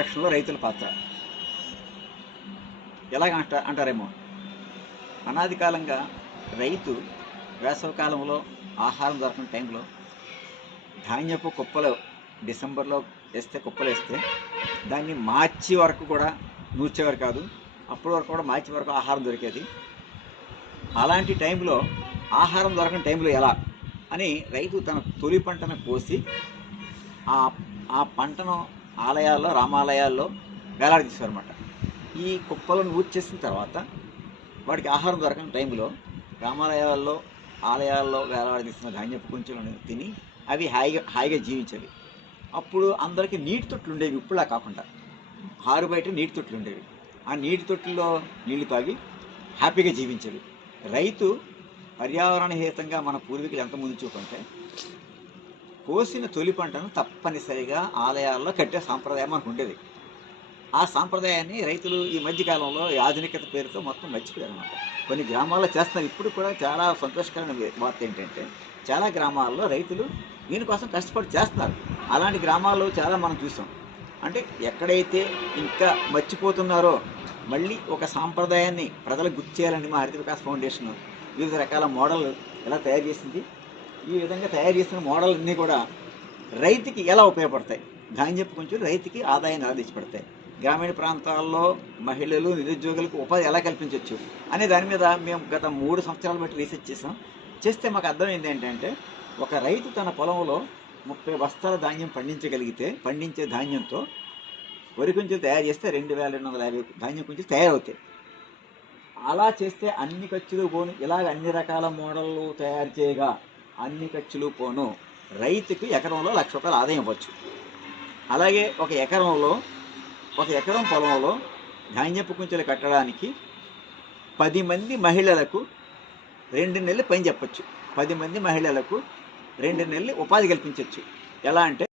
పరిరక్షణలో రైతుల పాత్ర. ఎలాగ అంట అంటారేమో. అనాది కాలంగా రైతు వేసవకాలంలో ఆహారం దొరకని టైంలో ధాన్యపు కుప్పలు డిసెంబర్లో వేస్తే కుప్పలు వేస్తే దాన్ని మార్చి వరకు కూడా నూర్చేవారు కాదు. అప్పటి వరకు కూడా మార్చి వరకు ఆహారం దొరికేది. అలాంటి టైంలో ఆహారం దొరకని టైంలో ఎలా అని రైతు తన తొలి పంటను కోసి ఆ ఆ పంటను ఆలయాల్లో రామాలయాల్లో వేలాడదీశారన్నమాట ఈ కుప్పలను ఊడ్చేసిన తర్వాత వాడికి ఆహారం దొరకని టైంలో రామాలయాల్లో ఆలయాల్లో వేలాడదీసిన ధాన్యపు కొంచెలను తిని అవి హాయిగా హాయిగా జీవించేవి. అప్పుడు అందరికీ నీటి తొట్లు ఉండేవి ఇప్పుడులా కాకుండా. ఆరు బయట నీటి తొట్లు ఉండేవి. ఆ నీటి తొట్టిలో నీళ్ళు తాగి హ్యాపీగా జీవించేవి. రైతు పర్యావరణ హితంగా మన పూర్వీకులు ఎంత ముందు చూపుంటే కోసిన తొలి పంటను తప్పనిసరిగా ఆలయాల్లో కట్టే సాంప్రదాయం మనకు ఉండేది. ఆ సాంప్రదాయాన్ని రైతులు ఈ మధ్యకాలంలో ఆధునికత పేరుతో మొత్తం మర్చిపోయారు అనమాట కొన్ని గ్రామాల్లో చేస్తున్నారు. ఇప్పుడు కూడా చాలా సంతోషకరమైన వార్త ఏంటంటే చాలా గ్రామాల్లో రైతులు దీనికోసం కష్టపడి చేస్తున్నారు. అలాంటి గ్రామాల్లో చాలా మనం చూసాం. అంటే ఎక్కడైతే ఇంకా మర్చిపోతున్నారో మళ్ళీ ఒక సాంప్రదాయాన్ని ప్రజలకు గుర్తు చేయాలని మా హరిత వికాస్ ఫౌండేషన్ వివిధ రకాల మోడల్ ఎలా తయారు చేసింది ఈ విధంగా తయారు చేసిన మోడల్ అన్నీ కూడా రైతుకి ఎలా ఉపయోగపడతాయి? ధాన్యపు కొంచెం రైతుకి ఆదాయాన్ని ఎలా తెచ్చిపెడతాయి గ్రామీణ ప్రాంతాల్లో మహిళలు నిరుద్యోగులకు ఉపాధి ఎలా కల్పించవచ్చు అనే దాని మీద మేము గత మూడు సంవత్సరాలు బట్టి రీసెర్చ్ చేసాం చేస్తే మాకు అర్థమైంది ఏంటంటే ఒక రైతు తన పొలంలో ముప్పై బస్తాల ధాన్యం పండించగలిగితే పండించే ధాన్యంతో వరి కొంచెం తయారు చేస్తే రెండు వేల రెండు వందల యాభై ధాన్యం కొంచెం తయారవుతాయి. అలా చేస్తే అన్ని ఖర్చులు పోను ఇలాగ అన్ని రకాల మోడళ్ళు తయారు చేయగా అన్ని ఖర్చులు పోను. రైతుకు ఎకరంలో లక్ష రూపాయలు ఆదాయం ఇవ్వచ్చు. అలాగే ఒక ఎకరంలో ఒక ఎకరం పొలంలో ధాన్యపు కుంచెలు కట్టడానికి పది మంది మహిళలకు రెండు నెలలు పని చెప్పచ్చు. పది మంది మహిళలకు రెండు నెలలు ఉపాధి కల్పించవచ్చు ఎలా అంటే